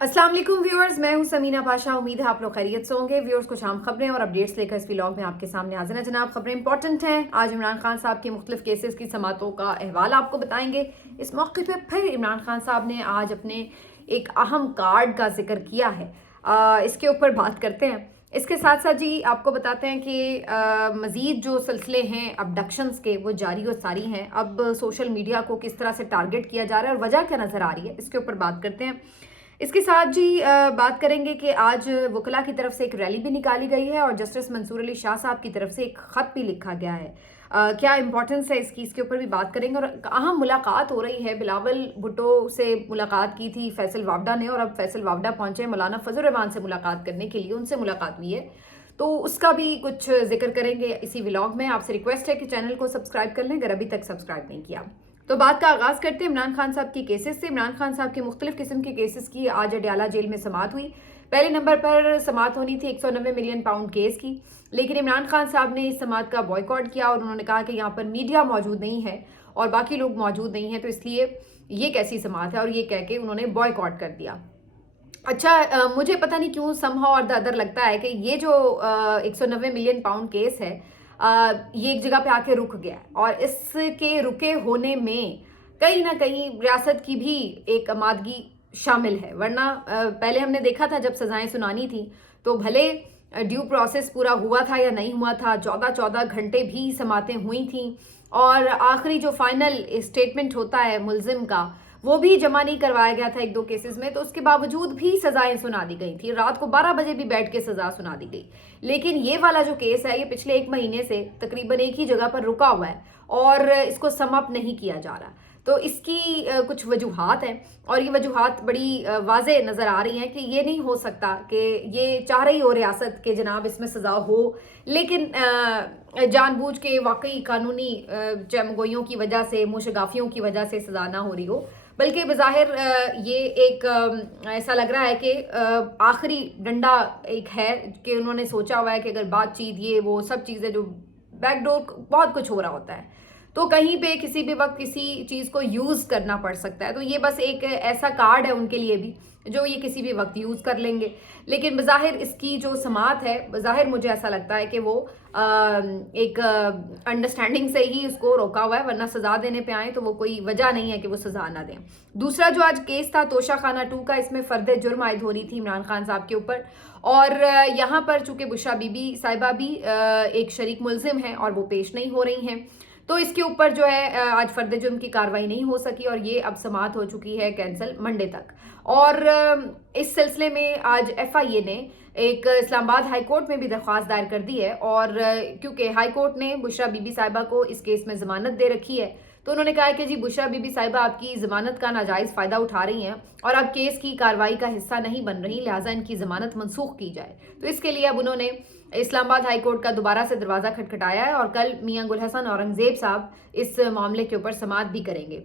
अस्सलाम वालेकुम व्यूअर्स, मैं हूं समीना पाशा। उम्मीद है आप लोग खैरियत से होंगे। व्यूअर्स, कुछ आम खबरें और अपडेट्स लेकर इस व्लॉग में आपके सामने हाजिर हैं। जनाब, खबरें इंपॉर्टेंट हैं। आज इमरान खान साहब के मुख्तलिफ केसेस की समातों का अहवाल आपको बताएंगे। इस मौके पर फिर इमरान खान साहब ने आज अपने एक अहम कार्ड का जिक्र किया है। इसके ऊपर बात करते हैं। इसके साथ साथ जी आपको बताते हैं कि मज़ीद जो सिलसिले हैं अबडक्शंस के, वो जारी और सारी हैं। अब सोशल मीडिया को किस तरह से टारगेट किया जा रहा है और वजह क्या नज़र आ रही है, इसके ऊपर बात करते हैं। इसके साथ जी बात करेंगे कि आज वकला की तरफ से एक रैली भी निकाली गई है और जस्टिस मंसूर अली शाह साहब की तरफ से एक ख़त भी लिखा गया है। क्या इंपॉर्टेंस है इसकी, इसके ऊपर भी बात करेंगे। और अहम मुलाकात हो रही है, बिलावल भुट्टो से मुलाकात की थी फैसल वावडा ने, और अब फैसल वावडा पहुंचे मौलाना फजल रहमान से मुलाकात करने के लिए, उनसे मुलाकात हुई है, तो उसका भी कुछ जिक्र करेंगे इसी व्लॉग में। आपसे रिक्वेस्ट है कि चैनल को सब्सक्राइब कर लें अगर अभी तक सब्सक्राइब नहीं किया। तो बात का आगाज करते हैं इमरान खान साहब के केसेस से। इमरान खान साहब के मुख्तलिफ किस्म के केसेस की आज अडयाला जेल में समात हुई। पहले नंबर पर समात होनी थी 190 मिलियन पाउंड केस की, लेकिन इमरान खान साहब ने इस समात का बॉयकॉट किया और उन्होंने कहा कि यहाँ पर मीडिया मौजूद नहीं है और बाकी लोग मौजूद नहीं है, तो इसलिए ये कैसी समात है, और ये कह के उन्होंने बॉयकॉट कर दिया। अच्छा, मुझे पता नहीं क्यों समहाउ और द अदर लगता है कि ये जो 190 मिलियन पाउंड केस है, ये एक जगह पे आके रुक गया है, और इसके रुके होने में कहीं ना कहीं रियासत की भी एक आमादगी शामिल है। वरना पहले हमने देखा था जब सजाएं सुनानी थी तो भले ड्यू प्रोसेस पूरा हुआ था या नहीं हुआ था, 14-14 घंटे भी समातें हुई थी, और आखिरी जो फाइनल स्टेटमेंट होता है मुलजिम का, वो भी जमा नहीं करवाया गया था एक दो केसेस में, तो उसके बावजूद भी सजाएं सुना दी गई थी। रात को 12 बजे भी बैठ के सजा सुना दी गई। लेकिन ये वाला जो केस है, ये पिछले एक महीने से तकरीबन एक ही जगह पर रुका हुआ है और इसको समअप नहीं किया जा रहा। तो इसकी कुछ वजूहात हैं, और ये वजूहात बड़ी वाज़े नज़र आ रही हैं कि ये नहीं हो सकता कि ये चाह रही हो रियासत के जनाब इसमें सज़ा हो, लेकिन जानबूझ के वाकई कानूनी चमगोइयों की वजह से, मुशगाफियों की वजह से सज़ा ना हो रही हो, बल्कि बज़ाहिर ये एक ऐसा लग रहा है कि आखिरी डंडा एक है कि उन्होंने सोचा हुआ है कि अगर बातचीत ये वो सब चीज़ें जो बैकडोर बहुत कुछ हो रहा होता है, तो कहीं पे किसी भी वक्त किसी चीज़ को यूज़ करना पड़ सकता है। तो ये बस एक ऐसा कार्ड है उनके लिए भी जो ये किसी भी वक्त यूज़ कर लेंगे। लेकिन बज़ाहिर इसकी जो समात है, बज़ाहिर मुझे ऐसा लगता है कि वो एक अंडरस्टैंडिंग से ही उसको रोका हुआ है, वरना सज़ा देने पे आए तो वो कोई वजह नहीं है कि वो सज़ा ना दें। दूसरा जो आज केस था तोशा खाना 2 का, इसमें फ़र्द जुर्म आयद हो रही थी इमरान खान साहब के ऊपर, और यहाँ पर चूँकि बुशरा बीबी साहिबा भी एक शरीक मुलजिम हैं और वो पेश नहीं हो रही हैं, तो इसके ऊपर जो है आज फर्द जुर्म की कार्रवाई नहीं हो सकी, और ये अब समात हो चुकी है कैंसिल मंडे तक। और इस सिलसिले में आज FIA ने एक इस्लामाबाद हाई कोर्ट में भी दरख्वास्त दायर कर दी है, और क्योंकि हाई कोर्ट ने बुशरा बीबी साहिबा को इस केस में ज़मानत दे रखी है, तो उन्होंने कहा है कि जी बुशरा बीबी साहिबा आपकी ज़मानत का नाजायज़ फ़ायदा उठा रही हैं और अब केस की कार्रवाई का हिस्सा नहीं बन रही, लिहाजा इनकी ज़मानत मनसूख की जाए। तो इसके लिए अब उन्होंने इस्लामाबाद हाई कोर्ट का दोबारा से दरवाज़ा खटखटाया है, और कल मियां गुल हसन औरंगज़ेब साहब इस मामले के ऊपर समाअत भी करेंगे।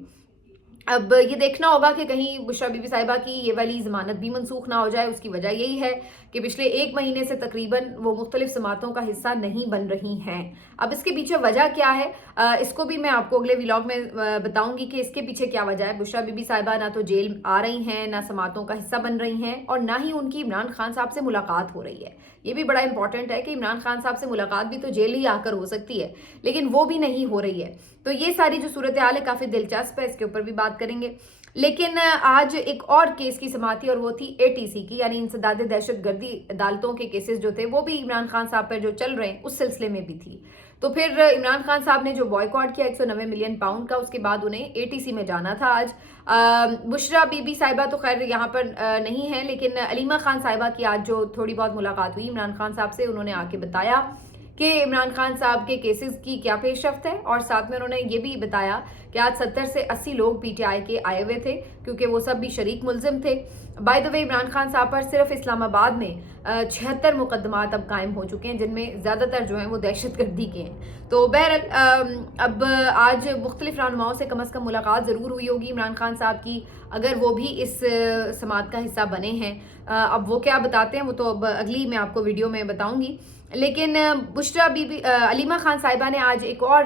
अब ये देखना होगा कि कहीं बुशरा बीबी साहिबा की ये वाली ज़मानत भी मनसूख ना हो जाए। उसकी वजह यही है कि पिछले एक महीने से तकरीबन वो मुख्तलिफ समातों का हिस्सा नहीं बन रही हैं। अब इसके पीछे वजह क्या है, इसको भी मैं आपको अगले व्लॉग में बताऊंगी कि इसके पीछे क्या वजह है। बुशरा बीबी साहिबा ना तो जेल आ रही हैं, ना समातों का हिस्सा बन रही हैं, और ना ही उनकी इमरान खान साहब से मुलाकात हो रही है। ये भी बड़ा इंपॉर्टेंट है कि इमरान खान साहब से मुलाकात भी तो जेल ही आकर हो सकती है, लेकिन वो भी नहीं हो रही है। तो ये सारी जो सूरत हाल है काफ़ी दिलचस्प है, इसके ऊपर भी बात करेंगे। लेकिन आज एक और केस की समाअत थी, और वो थी ATC की, यानी इंसदाद दहशत गर्दी अदालतों के केसेस जो थे वो भी इमरान खान साहब पर जो चल रहे हैं उस सिलसिले में भी थी। तो फिर इमरान खान साहब ने जो बॉयकॉट किया 190 मिलियन पाउंड का, उसके बाद उन्हें ATC में जाना था आज। बुशरा बीबी साहिबा तो खैर यहाँ पर नहीं है, लेकिन अलीमा खान साहिबा की आज जो थोड़ी बहुत मुलाकात हुई इमरान खान साहब से, उन्होंने आके बताया कि इमरान खान साहब के केसेस की क्या पेशरफ्त है, और साथ में उन्होंने ये भी बताया कि आज 70 से 80 लोग PTI के आए हुए थे, क्योंकि वो सब भी शरीक मुलजिम थे। By the way, Imran Khan साहब पर सिर्फ इस्लामाबाद में 76 मुकदमात अब कायम हो चुके हैं, जिनमें ज़्यादातर जो हैं वो दहशत गर्दी के हैं। तो बहरहाल अब आज मुख्तलिफ रहनुमाओं से कम अज़ कम मुलाकात ज़रूर हुई होगी इमरान खान साहब की, अगर वो भी इस समाअत का हिस्सा बने हैं। अब वो क्या बताते हैं वो तो अब अगली मैं आपको वीडियो में बताऊँगी। लेकिन बुशरा बीबी अलीमा खान साहिबा ने आज एक और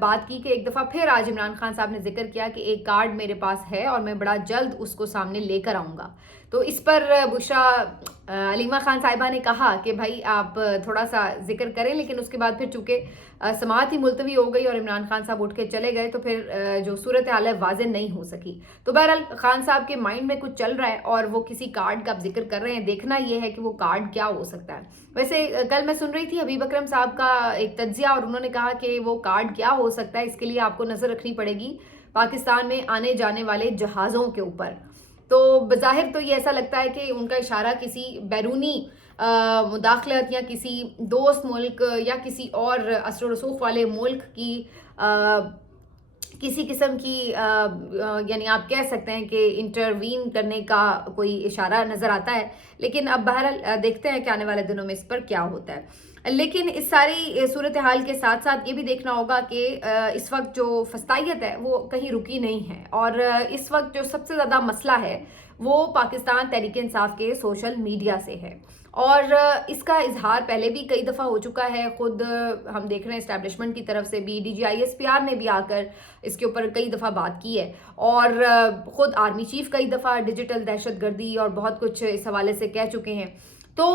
बात की कि एक दफ़ा फिर आज इमरान खान साहब ने जिक्र किया कि एक कार्ड मेरे पास है और मैं बड़ा जल्द उसको सामने लेकर आऊँगा। تو اس پر بشرا علیمہ خان صاحبہ نے کہا کہ بھائی آپ تھوڑا سا ذکر کریں، لیکن اس کے بعد پھر چونکہ سماعت ہی ملتوی ہو گئی اور عمران خان صاحب اٹھ کے چلے گئے تو پھر جو صورتحال ہے واضح نہیں ہو سکی. تو بہرحال خان صاحب کے مائنڈ میں کچھ چل رہا ہے اور وہ کسی کارڈ کا ذکر کر رہے ہیں. دیکھنا یہ ہے کہ وہ کارڈ کیا ہو سکتا ہے. ویسے کل میں سن رہی تھی حبیب اکرم صاحب کا ایک تجزیہ اور انہوں نے کہا کہ وہ کارڈ کیا ہو سکتا ہے، اس کے لیے آپ کو نظر رکھنی پڑے گی پاکستان میں آنے جانے والے جہازوں کے اوپر. تو بظاہر تو یہ ایسا لگتا ہے کہ ان کا اشارہ کسی بیرونی مداخلت یا کسی دوست ملک یا کسی اور اثر و رسوخ والے ملک کی کسی قسم کی یعنی آپ کہہ سکتے ہیں کہ انٹروین کرنے کا کوئی اشارہ نظر آتا ہے. لیکن اب بہرحال دیکھتے ہیں کہ آنے والے دنوں میں اس پر کیا ہوتا ہے. لیکن اس ساری صورتحال کے ساتھ ساتھ یہ بھی دیکھنا ہوگا کہ اس وقت جو فسطائیت ہے وہ کہیں رکی نہیں ہے، اور اس وقت جو سب سے زیادہ مسئلہ ہے وہ پاکستان تحریک انصاف کے سوشل میڈیا سے ہے. اور اس کا اظہار پہلے بھی کئی دفعہ ہو چکا ہے. خود ہم دیکھ رہے ہیں اسٹیبلشمنٹ کی طرف سے بھی DGISPR نے بھی آ کر اس کے اوپر کئی دفعہ بات کی ہے، اور خود آرمی چیف کئی دفعہ ڈیجیٹل دہشت گردی اور بہت کچھ اس حوالے سے کہہ چکے ہیں. تو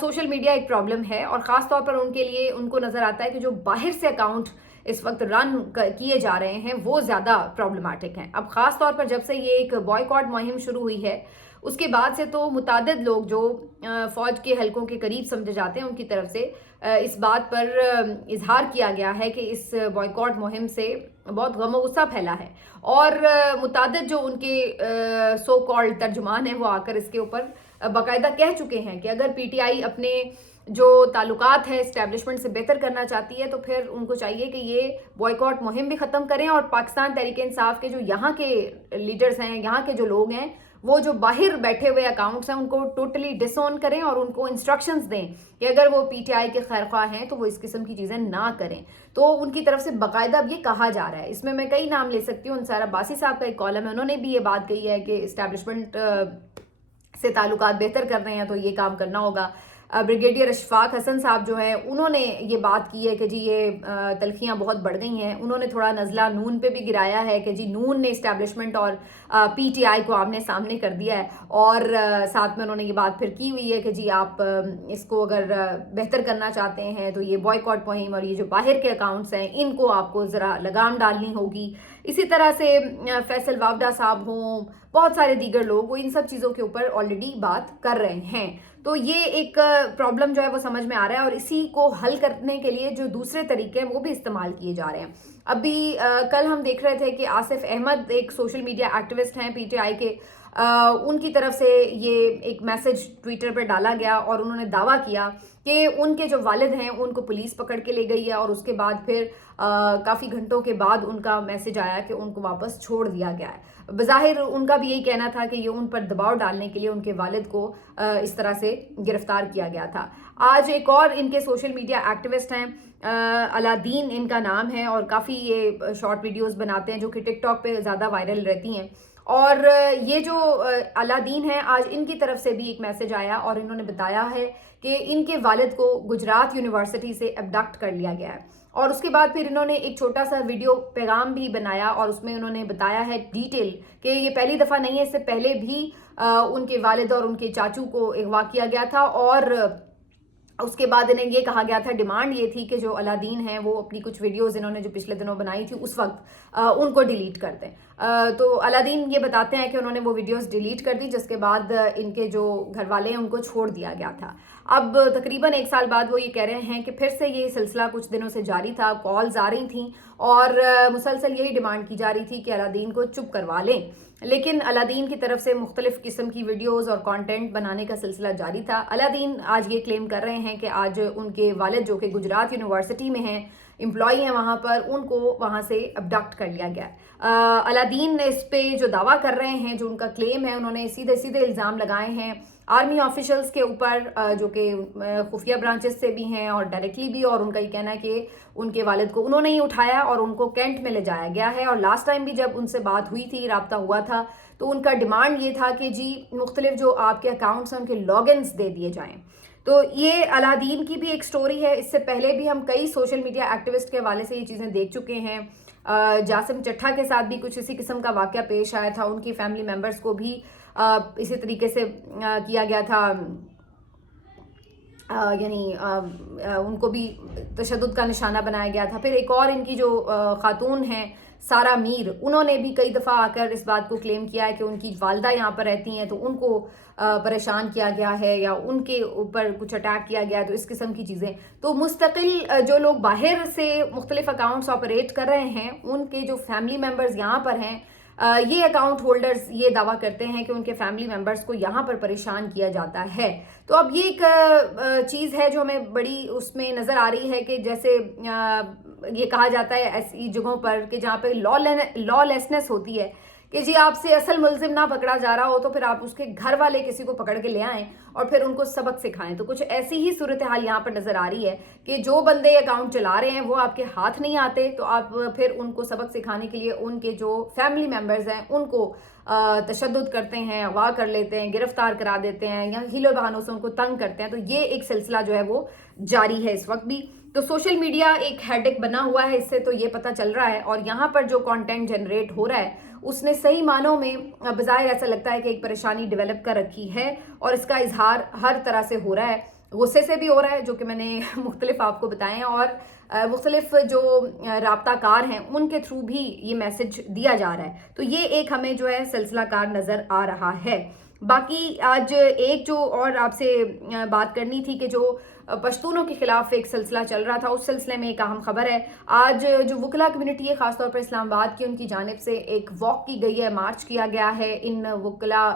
سوشل میڈیا ایک پرابلم ہے، اور خاص طور پر ان کے لیے ان کو نظر آتا ہے کہ جو باہر سے اکاؤنٹ اس وقت رن کیے جا رہے ہیں وہ زیادہ پرابلماٹک ہیں. اب خاص طور پر جب سے یہ ایک بوائیکاٹ مہم شروع ہوئی ہے اس کے بعد سے تو متعدد لوگ جو فوج کے حلقوں کے قریب سمجھے جاتے ہیں ان کی طرف سے اس بات پر اظہار کیا گیا ہے کہ اس بوائیکاٹ مہم سے بہت غم و غصہ پھیلا ہے، اور متعدد جو ان کے سو کالڈ ترجمان ہیں وہ آ کر اس کے اوپر باقاعدہ کہہ چکے ہیں کہ اگر PTI اپنے جو تعلقات ہے اسٹیبلشمنٹ سے بہتر کرنا چاہتی ہے تو پھر ان کو چاہیے کہ یہ بوائیکاٹ مہم بھی ختم کریں، اور پاکستان تحریک انصاف کے جو یہاں کے لیڈرز ہیں، یہاں کے جو لوگ ہیں، وہ جو باہر بیٹھے ہوئے اکاؤنٹس ہیں ان کو ٹوٹلی ڈس آن کریں اور ان کو انسٹرکشنز دیں کہ اگر وہ PTI کے خیرخواہ ہیں تو وہ اس قسم کی چیزیں نہ کریں. تو ان کی طرف سے باقاعدہ اب یہ کہا جا رہا ہے. اس میں کئی نام لے سکتی ہوں. انصار عباسی صاحب کا ایک کالم ہے، انہوں نے بھی یہ بات کہی ہے کہ اسٹیبلشمنٹ سے تعلقات بہتر کر رہے ہیں تو یہ کام کرنا ہوگا. بریگیڈیئر اشفاق حسن صاحب جو ہیں انہوں نے یہ بات کی ہے کہ جی یہ تلخیاں بہت بڑھ گئی ہیں. انہوں نے تھوڑا نزلہ نون پہ بھی گرایا ہے کہ جی نون نے اسٹیبلشمنٹ اور PTI کو آمنے سامنے کر دیا ہے، اور ساتھ میں انہوں نے یہ بات پھر کی ہوئی ہے کہ جی آپ اس کو اگر بہتر کرنا چاہتے ہیں تو یہ بوائیکاٹ مہم اور یہ جو باہر کے اکاؤنٹس ہیں ان کو آپ کو ذرا لگام ڈالنی ہوگی. اسی طرح سے فیصل واودہ صاحب ہوں، بہت سارے دیگر لوگ وہ ان سب چیزوں کے اوپر آلریڈی بات کر رہے ہیں. تو یہ ایک پرابلم جو ہے وہ سمجھ میں آ رہا ہے، اور اسی کو حل کرنے کے لیے جو دوسرے طریقے ہیں وہ بھی استعمال کیے جا رہے ہیں. ابھی کل ہم دیکھ رہے تھے کہ آصف احمد ایک سوشل میڈیا ایکٹیوسٹ ہیں PTI کے، ان کی طرف سے یہ ایک میسج ٹویٹر پر ڈالا گیا اور انہوں نے دعویٰ کیا کہ ان کے جو والد ہیں ان کو پولیس پکڑ کے لے گئی ہے، اور اس کے بعد پھر کافی گھنٹوں کے بعد ان کا میسج آیا کہ ان کو واپس چھوڑ دیا گیا ہے. بظاہر ان کا بھی یہی کہنا تھا کہ یہ ان پر دباؤ ڈالنے کے لیے ان کے والد کو اس طرح سے گرفتار کیا گیا تھا. آج ایک اور ان کے سوشل میڈیا ایکٹیوسٹ ہیں، علادین ان کا نام ہے، اور کافی یہ شارٹ ویڈیوز بناتے ہیں جو کہ ٹک ٹاک پہ زیادہ وائرل رہتی ہیں. اور یہ جو علادین ہیں آج ان کی طرف سے بھی ایک میسج آیا اور انہوں نے بتایا ہے کہ ان کے والد کو گجرات یونیورسٹی سے ابڈکٹ کر لیا گیا ہے. اور اس کے بعد پھر انہوں نے ایک چھوٹا سا ویڈیو پیغام بھی بنایا اور اس میں انہوں نے بتایا ہے ڈیٹیل کہ یہ پہلی دفعہ نہیں ہے، اس سے پہلے بھی ان کے والد اور ان کے چاچو کو اغوا کیا گیا تھا، اور اس کے بعد انہیں یہ کہا گیا تھا، ڈیمانڈ یہ تھی کہ جو علادین ہیں وہ اپنی کچھ ویڈیوز انہوں نے جو پچھلے دنوں بنائی تھی اس وقت ان کو ڈیلیٹ کر دیں. تو علادین یہ بتاتے ہیں کہ انہوں نے وہ ویڈیوز ڈیلیٹ کر دی، جس کے بعد ان کے جو گھر والے ہیں ان کو چھوڑ دیا گیا تھا. اب تقریباً 1 سال بعد وہ یہ کہہ رہے ہیں کہ پھر سے یہ سلسلہ کچھ دنوں سے جاری تھا، کالز آ رہی تھیں اور مسلسل یہی ڈیمانڈ کی جا رہی تھی کہ علادین کو چپ کروا لیں. لیکن علادین کی طرف سے مختلف قسم کی ویڈیوز اور کانٹینٹ بنانے کا سلسلہ جاری تھا. علادین آج یہ کلیم کر رہے ہیں کہ آج ان کے والد جو کہ گجرات یونیورسٹی میں ہیں، امپلائی ہیں وہاں پر، ان کو وہاں سے ابڈکٹ کر لیا گیا. علادین اس پہ جو دعویٰ کر رہے ہیں، جو ان کا کلیم ہے، انہوں نے سیدھے سیدھے الزام لگائے ہیں آرمی آفیشلز کے اوپر جو کہ خفیہ برانچز سے بھی ہیں اور ڈائریکٹلی بھی، اور ان کا یہ کہنا ہے کہ ان کے والد کو انہوں نے ہی اٹھایا اور ان کو کینٹ میں لے جایا گیا ہے. اور لاسٹ ٹائم بھی جب ان سے بات ہوئی تھی، رابطہ ہوا تھا، تو ان کا ڈیمانڈ یہ تھا کہ جی مختلف جو آپ کے اکاؤنٹس ہیں ان کے لاگ انز دے دیے جائیں. تو یہ علادین کی بھی ایک سٹوری ہے. اس سے پہلے بھی ہم کئی سوشل میڈیا ایکٹیوسٹ کے حوالے سے یہ چیزیں دیکھ چکے ہیں. جاسم چٹھا کے ساتھ بھی کچھ اسی قسم کا واقعہ پیش آیا تھا. ان کی فیملی ممبرز کو بھی इसी तरीके से किया गया था, यानी उनको भी तशद्दुद का निशाना बनाया गया था। फिर एक और इनकी जो खातून हैं सारा मीर, उन्होंने भी कई दफ़ा आकर इस बात को क्लेम किया है कि उनकी वालदा यहाँ पर रहती हैं तो उनको परेशान किया गया है या उनके ऊपर कुछ अटैक किया गया, तो इस किस्म की चीज़ें। तो मुस्तकिल जो लोग बाहर से मुख्तलिफ अकाउंट्स ऑपरेट कर रहे हैं, उनके जो फैमिली मेम्बर्स यहाँ पर हैं, ये अकाउंट होल्डर्स ये दावा करते हैं कि उनके फैमिली मेम्बर्स को यहाँ पर परेशान किया जाता है। तो अब ये एक चीज़ है जो हमें बड़ी उसमें नज़र आ रही है कि जैसे ये कहा जाता है ऐसी जगहों पर कि जहाँ पे लॉलेसनेस होती है कि जी आपसे असल मुलजिम ना पकड़ा जा रहा हो तो फिर आप उसके घर वाले किसी को पकड़ के ले आएं और फिर उनको सबक सिखाएं। तो कुछ ऐसी ही सूरत हाल यहाँ पर नज़र आ रही है कि जो बंदे अकाउंट चला रहे हैं वो आपके हाथ नहीं आते, तो आप फिर उनको सबक सिखाने के लिए उनके जो फैमिली मेम्बर्स हैं उनको तशद्दुद करते हैं, अगवा कर लेते हैं, गिरफ्तार करा देते हैं या हीलो बहानों से उनको तंग करते हैं। तो ये एक सिलसिला जो है वो जारी है इस वक्त भी। तो सोशल मीडिया एक हेडेक बना हुआ है, इससे तो ये पता चल रहा है। और यहाँ पर जो कंटेंट जनरेट हो रहा है उसने सही मानों में बज़ाहिर ऐसा लगता है कि एक परेशानी डेवलप कर रखी है और इसका इजहार हर तरह से हो रहा है। गुस्से से भी हो रहा है जो कि मैंने मुख्तलिफ आपको बताए हैं, और मुख्तलिफ जो राब्ताकार हैं उनके थ्रू भी ये मैसेज दिया जा रहा है। तो ये एक हमें जो है सिलसिला कार नज़र आ रहा है। बाकी आज एक जो और आपसे बात करनी थी कि जो पश्तूनों के खिलाफ एक सिलसिला चल रहा था, उस सिलसिले में एक अहम खबर है। आज जो वकला कम्युनिटी है ख़ासतौर पर इस्लामाबाद की, उनकी जानिब से एक वॉक की गई है, मार्च किया गया है इन वकला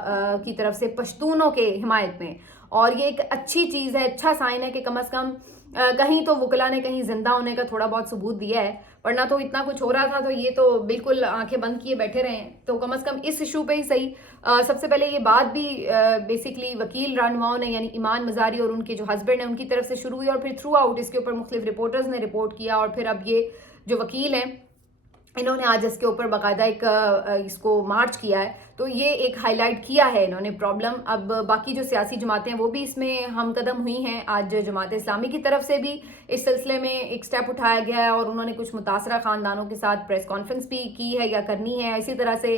की तरफ से पश्तूनों के हिमायत में। और ये एक अच्छी चीज़ है, अच्छा साइन है कि कम अज़ कम कहीं तो वकला ने कहीं जिंदा होने का थोड़ा बहुत सबूत दिया है, वरना तो इतना कुछ हो रहा था तो ये तो बिल्कुल आंखें बंद किए बैठे रहे हैं। तो कम अज़ कम इस इशू पे ही सही। सबसे पहले ये बात भी बेसिकली वकील रहनुमाओं ने यानी ईमान मजारी और उनके जो हस्बैंड हैं उनकी तरफ से शुरू हुई और फिर थ्रू आउट इसके ऊपर मुख्तलिफ रिपोर्टर्स ने रिपोर्ट किया और फिर अब ये जो वकील हैं इन्होंने आज इसके ऊपर बाकायदा एक इसको मार्च किया है। तो ये एक हाईलाइट किया है इन्होंने प्रॉब्लम। अब बाकी जो सियासी जमातें हैं वो भी इसमें हम कदम हुई हैं। आज जमात इस्लामी की तरफ से भी इस सिलसिले में एक स्टेप उठाया गया है और उन्होंने कुछ मुतासरा ख़ानदानों के साथ प्रेस कॉन्फ्रेंस भी की है या करनी है। इसी तरह से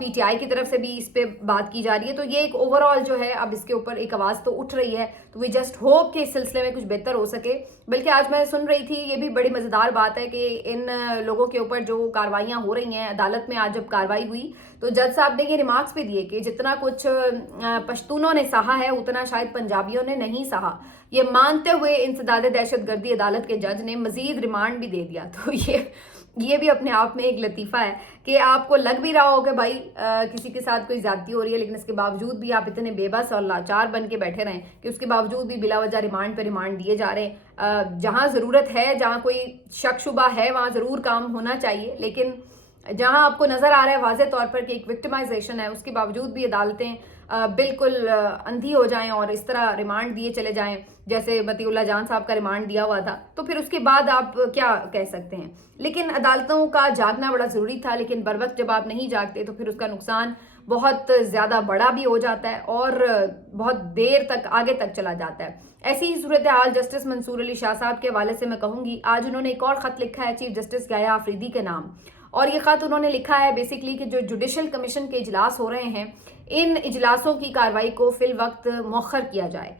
PTI की तरफ से भी इस पे बात की जा रही है। तो ये एक ओवरऑल जो है अब इसके ऊपर एक आवाज़ तो उठ रही है। तो वी जस्ट होप कि इस सिलसिले में कुछ बेहतर हो सके। बल्कि आज मैं सुन रही थी, ये भी बड़ी मज़ेदार बात है कि इन लोगों के ऊपर जो कार्रवाइयाँ हो रही हैं, अदालत में आज जब कार्रवाई हुई तो जज साहब ने ये रिमार्क्स भी दिए कि जितना कुछ पश्तूनों ने सहा है उतना शायद पंजाबियों ने नहीं सहा। ये मानते हुए इंसदाद दहशतगर्दी अदालत के जज ने मजीद रिमांड भी दे दिया। तो ये भी अपने आप में एक लतीफ़ा है कि आपको लग भी रहा हो कि भाई किसी के साथ कोई ज्यादती हो रही है, लेकिन इसके बावजूद भी आप इतने बेबस और लाचार बन के बैठे रहें कि उसके बावजूद भी बिला वजह रिमांड पे रिमांड दिए जा रहे हैं। जहां ज़रूरत है, जहां कोई शक शुबा है, वहां ज़रूर काम होना चाहिए, लेकिन जहां आपको नज़र आ रहा है वाज़े तौर पर कि एक विक्टिमाइजेशन है, उसके बावजूद भी अदालतें बिल्कुल अंधी हो जाएं और इस तरह रिमांड दिए चले जाएं जैसे मतीउल्लाह जान साहब का रिमांड दिया हुआ था, तो फिर उसके बाद आप क्या कह सकते हैं। लेकिन अदालतों का जागना बड़ा ज़रूरी था, लेकिन बर वक्त जब आप नहीं जागते तो फिर उसका नुकसान बहुत ज़्यादा बड़ा भी हो जाता है और बहुत देर तक आगे तक चला जाता है। ऐसी ही सूरत हाल जस्टिस मंसूर अली शाह साहब के हवाले से मैं कहूँगी। आज उन्होंने एक और ख़त लिखा है चीफ जस्टिस याया आफरीदी के नाम, और ये ख़त उन्होंने लिखा है बेसिकली कि जो जुडिशल कमीशन के इजलास हो रहे हैं, इन इजलासों की कार्रवाई को फिल वक्त मौखर किया जाए।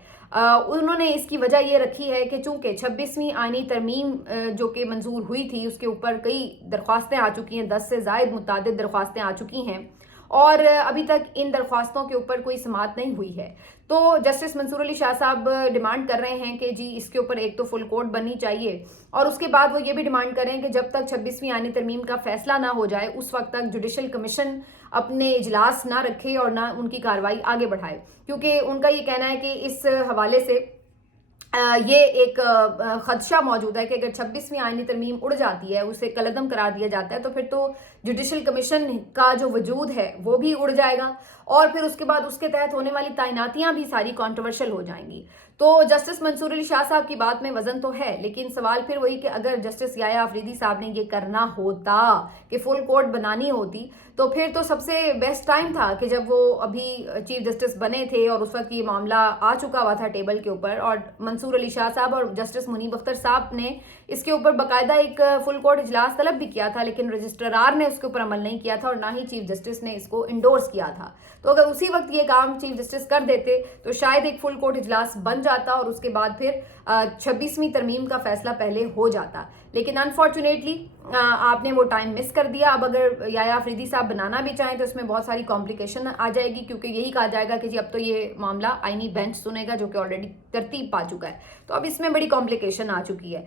उन्होंने इसकी वजह ये रखी है कि चूंकि 26वीं आईनी तरमीम जो कि मंजूर हुई थी उसके ऊपर कई दरख्वास्तें आ चुकी हैं, 10 से ज़ायद मुतादिद दरख्वास्तें आ चुकी हैं और अभी तक इन दरख्वास्तों के ऊपर कोई समाअत नहीं हुई है। तो जस्टिस मंसूर अली शाह साहब डिमांड कर रहे हैं कि जी इसके ऊपर एक तो फुल कोर्ट बननी चाहिए और उसके बाद वो ये भी डिमांड कर रहे हैं कि जब तक 26वीं आईनी तरमीम का फैसला ना हो जाए उस वक्त तक जुडिशल कमीशन अपने इजलास ना रखे और ना उनकी कार्रवाई आगे बढ़ाए, क्योंकि उनका ये कहना है कि इस हवाले से ये एक खदशा मौजूद है कि अगर 26वीं आईनी तरमीम उड़ जाती है, उसे कलअदम करार दिया जाता है, तो फिर तो जुडिशल कमीशन का जो वजूद है वो भी उड़ जाएगा और फिर उसके बाद उसके तहत होने वाली तैनातियां भी सारी कॉन्ट्रोवर्शियल हो जाएंगी। तो जस्टिस मंसूर अली शाह साहब की बात में वजन तो है, लेकिन सवाल फिर वही कि अगर जस्टिस याया आफरीदी साहब ने ये करना होता कि फुल कोर्ट बनानी होती, तो फिर तो सबसे बेस्ट टाइम था कि जब वो अभी चीफ जस्टिस बने थे और उस वक्त ये मामला आ चुका हुआ था टेबल के ऊपर और मंसूर अली शाह साहब और जस्टिस मुनीब अख्तर साहब ने इसके ऊपर बाकायदा एक फुल कोर्ट इजलास तलब भी किया था, लेकिन रजिस्ट्रार ने اس کے اوپر عمل نہیں کیا تھا اور نہ ہی چیف جسٹس نے اس کو انڈورس کیا تھا. تو اگر اسی وقت یہ کام چیف جسٹس کر دیتے تو شاید ایک فل کورٹ اجلاس بن جاتا اور اس کے بعد پھر 26ویں ترمیم کا فیصلہ پہلے ہو جاتا. لیکن انفارچونیٹلی آپ نے وہ ٹائم مس کر دیا. اب اگر یحییٰ آفریدی صاحب بنانا بھی چاہیں تو اس میں بہت ساری کمپلیکیشن آ جائے گی, کیونکہ یہی کہا جائے گا کہ جی اب تو یہ معاملہ آئینی بینچ سنے گا, جو کہ آلریڈی ترتیب پا چکا ہے. تو اب اس میں بڑی کمپلیکیشن آ چکی ہے.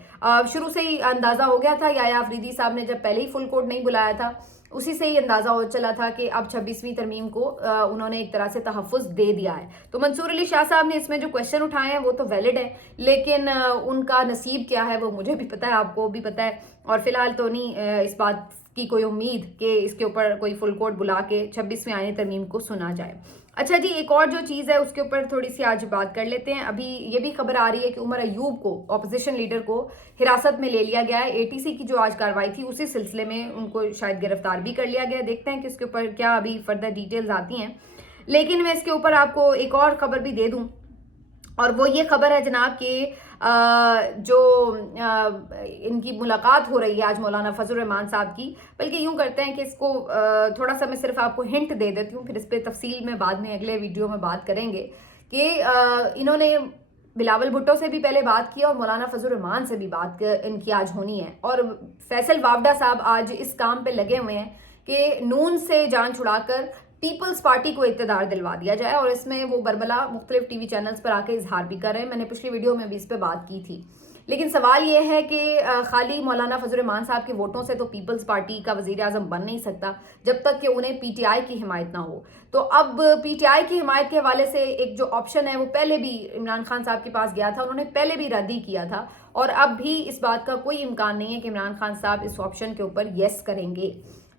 شروع سے ہی اندازہ ہو گیا تھا, یحییٰ آفریدی صاحب نے جب پہلے ہی فل کورٹ نہیں بلایا تھا اسی سے ہی اندازہ ہو چلا تھا کہ اب 26ویں ترمیم کو انہوں نے ایک طرح سے تحفظ دے دیا ہے. تو منصور علی شاہ صاحب نے اس میں جو کویشچن اٹھائے ہیں وہ تو ویلڈ ہیں, لیکن ان کا نصیب کیا ہے وہ مجھے بھی پتا ہے, آپ کو بھی پتا ہے, اور فی الحال تو نہیں اس بات کی کوئی امید کہ اس کے اوپر کوئی فل کورٹ بلا کے 26ویں آئینی ترمیم کو سنا جائے. اچھا جی, ایک اور جو چیز ہے اس کے اوپر تھوڑی سی آج بات کر لیتے ہیں. ابھی یہ بھی خبر آ رہی ہے کہ عمر ایوب کو, اپوزیشن لیڈر کو, حراست میں لے لیا گیا ہے. ATC کی جو آج کاروائی تھی اسی سلسلے میں ان کو شاید گرفتار بھی کر لیا گیا. دیکھتے ہیں کہ اس کے اوپر کیا ابھی فردر ڈیٹیلز آتی ہیں. لیکن میں اس کے اوپر آپ کو ایک اور خبر بھی دے دوں, اور وہ یہ خبر ہے جناب کہ جو ان کی ملاقات ہو رہی ہے آج مولانا فضل الرحمان صاحب کی, بلکہ یوں کرتے ہیں کہ اس کو تھوڑا سا میں صرف آپ کو ہنٹ دے دیتی ہوں, پھر اس پہ تفصیل میں بعد میں اگلے ویڈیو میں بات کریں گے, کہ انہوں نے بلاول بھٹو سے بھی پہلے بات کی اور مولانا فضل الرحمان سے بھی بات ان کی آج ہونی ہے. اور فیصل وافدہ صاحب آج اس کام پہ لگے ہوئے ہیں کہ نون سے جان چھڑا کر پیپلز پارٹی کو اقتدار دلوا دیا جائے, اور اس میں وہ بربلا مختلف ٹی وی چینلز پر آ کے اظہار بھی کر رہے ہیں. میں نے پچھلی ویڈیو میں بھی اس پہ بات کی تھی. لیکن سوال یہ ہے کہ خالی مولانا فضل الرحمان صاحب کے ووٹوں سے تو پیپلز پارٹی کا وزیر اعظم بن نہیں سکتا جب تک کہ انہیں PTI کی حمایت نہ ہو. تو اب PTI کی حمایت کے حوالے سے ایک جو آپشن ہے وہ پہلے بھی عمران خان صاحب کے پاس گیا تھا, انہوں نے پہلے بھی رد ہی کیا تھا, اور اب بھی اس بات کا کوئی امکان نہیں ہے کہ عمران خان صاحب اس آپشن کے اوپر یس کریں گے.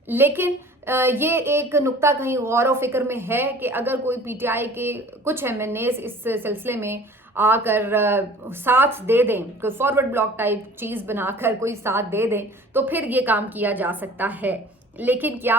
لیکن یہ ایک نقطہ کہیں غور و فکر میں ہے کہ اگر کوئی PTI کے کچھ MNAs اس سلسلے میں آ کر ساتھ دے دیں, کوئی فارورڈ بلاک ٹائپ چیز بنا کر کوئی ساتھ دے دیں, تو پھر یہ کام کیا جا سکتا ہے. لیکن کیا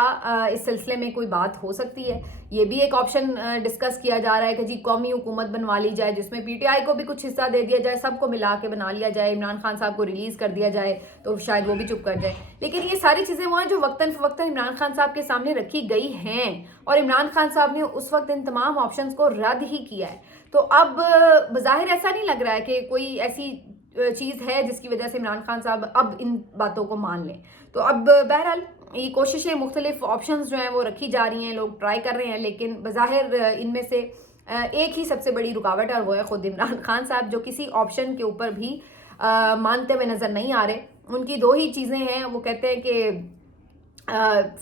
اس سلسلے میں کوئی بات ہو سکتی ہے, یہ بھی ایک آپشن ڈسکس کیا جا رہا ہے کہ جی قومی حکومت بنوا لی جائے جس میں PTI کو بھی کچھ حصہ دے دیا جائے, سب کو ملا کے بنا لیا جائے, عمران خان صاحب کو ریلیز کر دیا جائے تو شاید وہ بھی چپ کر جائے. لیکن یہ ساری چیزیں وہ ہیں جو وقتاً فوقتاً عمران خان صاحب کے سامنے رکھی گئی ہیں, اور عمران خان صاحب نے اس وقت ان تمام آپشنز کو رد ہی کیا ہے. تو اب بظاہر ایسا نہیں لگ رہا ہے کہ کوئی ایسی چیز ہے جس کی وجہ سے عمران خان صاحب اب ان باتوں کو مان لیں. تو اب بہرحال یہ کوششیں, مختلف آپشنز جو ہیں وہ رکھی جا رہی ہیں, لوگ ٹرائی کر رہے ہیں, لیکن بظاہر ان میں سے ایک ہی سب سے بڑی رکاوٹ ہے, اور وہ ہے خود عمران خان صاحب, جو کسی آپشن کے اوپر بھی مانتے ہوئے نظر نہیں آ رہے. ان کی دو ہی چیزیں ہیں, وہ کہتے ہیں کہ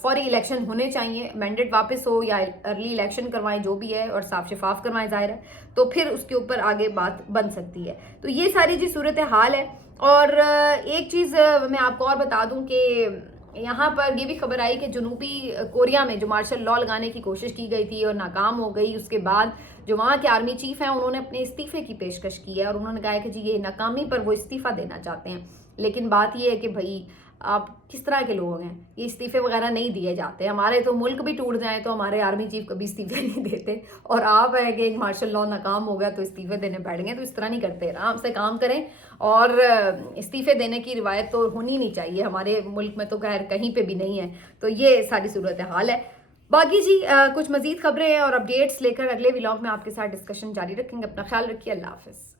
فوری الیکشن ہونے چاہیے, مینڈیٹ واپس ہو یا ارلی الیکشن کروائیں, جو بھی ہے, اور صاف شفاف کروائیں, ظاہر ہے, تو پھر اس کے اوپر آگے بات بن سکتی ہے. تو یہ ساری جی صورتحال ہے. اور ایک چیز میں آپ کو اور بتا دوں کہ یہاں پر یہ بھی خبر آئی کہ جنوبی کوریا میں جو مارشل لاء لگانے کی کوشش کی گئی تھی اور ناکام ہو گئی, اس کے بعد جو وہاں کے آرمی چیف ہیں انہوں نے اپنے استعفے کی پیشکش کی ہے, اور انہوں نے کہا ہے کہ جی یہ ناکامی پر وہ استعفیٰ دینا چاہتے ہیں. لیکن بات یہ ہے کہ بھائی آپ کس طرح کے لوگ ہیں, یہ استعفے وغیرہ نہیں دیے جاتے. ہمارے تو ملک بھی ٹوٹ جائیں تو ہمارے آرمی چیف کبھی استعفے نہیں دیتے, اور آپ ہے کہ ایک مارشل لاء ناکام ہو گیا تو استعفے دینے بیٹھ گئے. تو اس طرح نہیں کرتے, آرام سے کام کریں, اور استعفے دینے کی روایت تو ہونی نہیں چاہیے. ہمارے ملک میں تو خیر کہیں پہ بھی نہیں ہے. تو یہ ساری صورتحال ہے. باقی جی کچھ مزید خبریں اور اپڈیٹس لے کر اگلے ولاگ میں آپ کے ساتھ ڈسکشن جاری رکھیں گے. اپنا خیال رکھیے, اللہ حافظ.